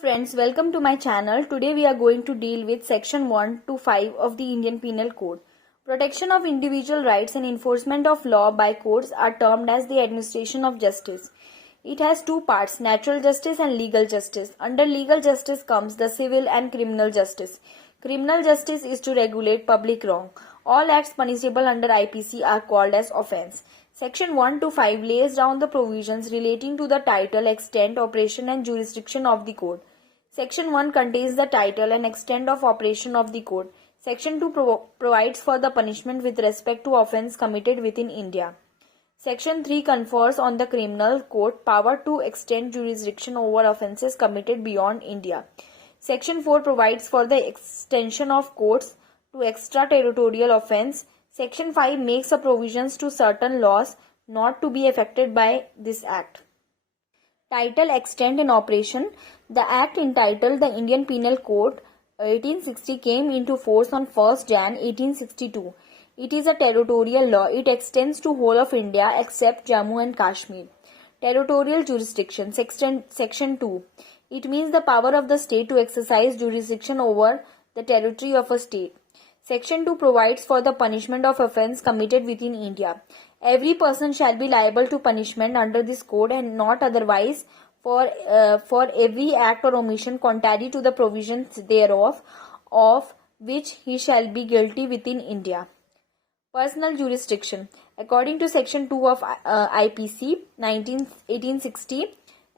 Friends, welcome to my channel. Today we are going to deal with section 1 to 5 of the Indian Penal Code. Protection of individual rights and enforcement of law by courts are termed as the administration of justice. It has two parts, natural justice and legal justice. Under legal justice comes the civil and criminal justice. Criminal justice is to regulate public wrong. All acts punishable under IPC are called as offence. Section 1 to 5 lays down the provisions relating to the title, extent, operation and jurisdiction of the code. Section 1 contains the title and extent of operation of the code. Section 2 provides for the punishment with respect to offence committed within India. Section 3 confers on the criminal court power to extend jurisdiction over offences committed beyond India. Section 4 provides for the extension of courts to extraterritorial offence. Section 5 makes a provisions to certain laws not to be affected by this act. Title, extent and operation. The act entitled the Indian Penal Code 1860 came into force on 1st Jan 1862. It is a territorial law. It extends to whole of India except Jammu and Kashmir. Territorial jurisdiction. Section 2. It means the power of the state to exercise jurisdiction over the territory of a state. Section 2 provides for the punishment of offence committed within India. Every person shall be liable to punishment under this code and not otherwise for every act or omission contrary to the provisions thereof, of which he shall be guilty within India. Personal jurisdiction. According to Section 2 of IPC 1860,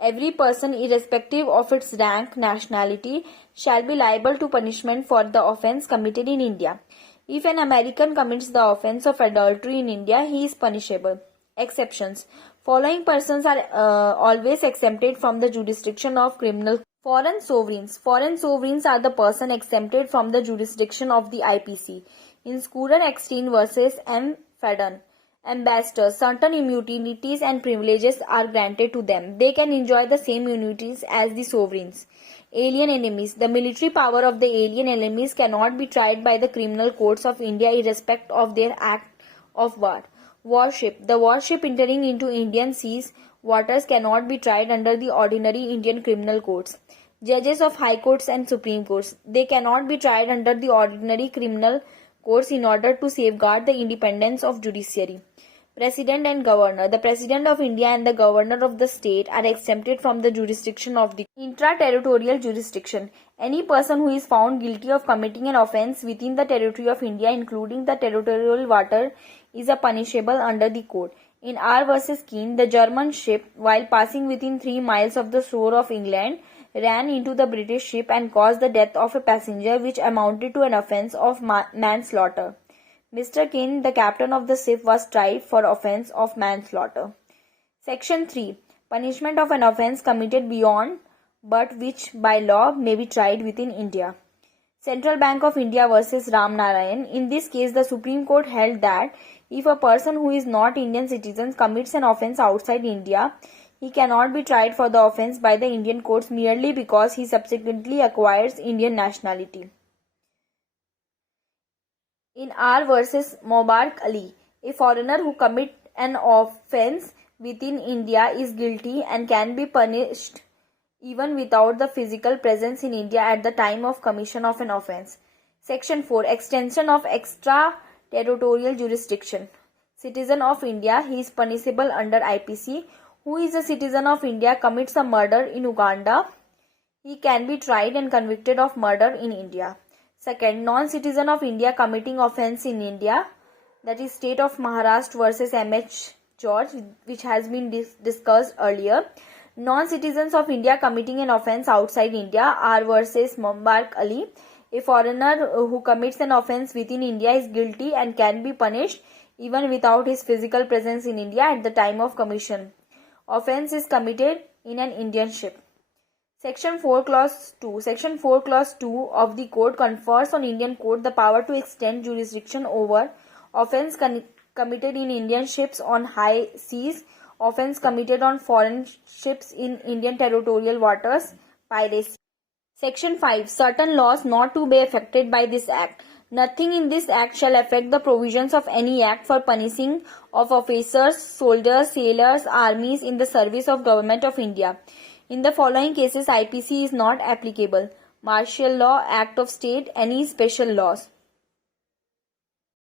every person, irrespective of its rank, nationality, shall be liable to punishment for the offence committed in India. If an American commits the offence of adultery in India, he is punishable. Exceptions. Following persons are always exempted from the jurisdiction of criminal. Foreign sovereigns. Foreign sovereigns are the person exempted from the jurisdiction of the IPC. In Scudder Eckstein versus M. Fadden, ambassadors, certain immunities and privileges are granted to them. They can enjoy the same immunities as the sovereigns. Alien enemies. The military power of the alien enemies cannot be tried by the criminal courts of India irrespective of their act of war. Warship. The warship entering into Indian seas waters cannot be tried under the ordinary Indian criminal courts. Judges of high courts and supreme courts. They cannot be tried under the ordinary criminal courts in order to safeguard the independence of judiciary. President and Governor. The President of India and the Governor of the state are exempted from the jurisdiction of the intra-territorial jurisdiction. Any person who is found guilty of committing an offence within the territory of India, including the territorial water, is a punishable under the code. In R versus Keene, the German ship, while passing within 3 miles of the shore of England, ran into the British ship and caused the death of a passenger, which amounted to an offence of manslaughter. Mr. Keene, the captain of the ship, was tried for offence of manslaughter. Section 3. Punishment of an offence committed beyond but which by law may be tried within India. Central Bank of India versus Ram Narayan. In this case, the Supreme Court held that if a person who is not Indian citizen commits an offence outside India, he cannot be tried for the offence by the Indian courts merely because he subsequently acquires Indian nationality. In R versus Mubarak Ali, a foreigner who commits an offence within India is guilty and can be punished even without the physical presence in India at the time of commission of an offence. Section 4. Extension of extraterritorial jurisdiction. Citizen of India, he is punishable under IPC. Who is a citizen of India commits a murder in Uganda, he can be tried and convicted of murder in India. Second, non-citizen of India committing offence in India, that is state of Maharashtra versus M.H. George, which has been discussed earlier. Non-citizens of India committing an offence outside India, R versus Mubarak Ali. A foreigner who commits an offence within India is guilty and can be punished even without his physical presence in India at the time of commission. Offence is committed in an Indian ship. Section 4 Clause 2. Section 4 Clause 2 of the Code confers on Indian Court the power to extend jurisdiction over offence committed in Indian ships on high seas, offence committed on foreign ships in Indian territorial waters, piracy. Section 5. Certain laws not to be affected by this Act. Nothing in this Act shall affect the provisions of any Act for punishing of officers, soldiers, sailors, armies in the service of Government of India. In the following cases, IPC is not applicable: martial law, act of state, any special laws.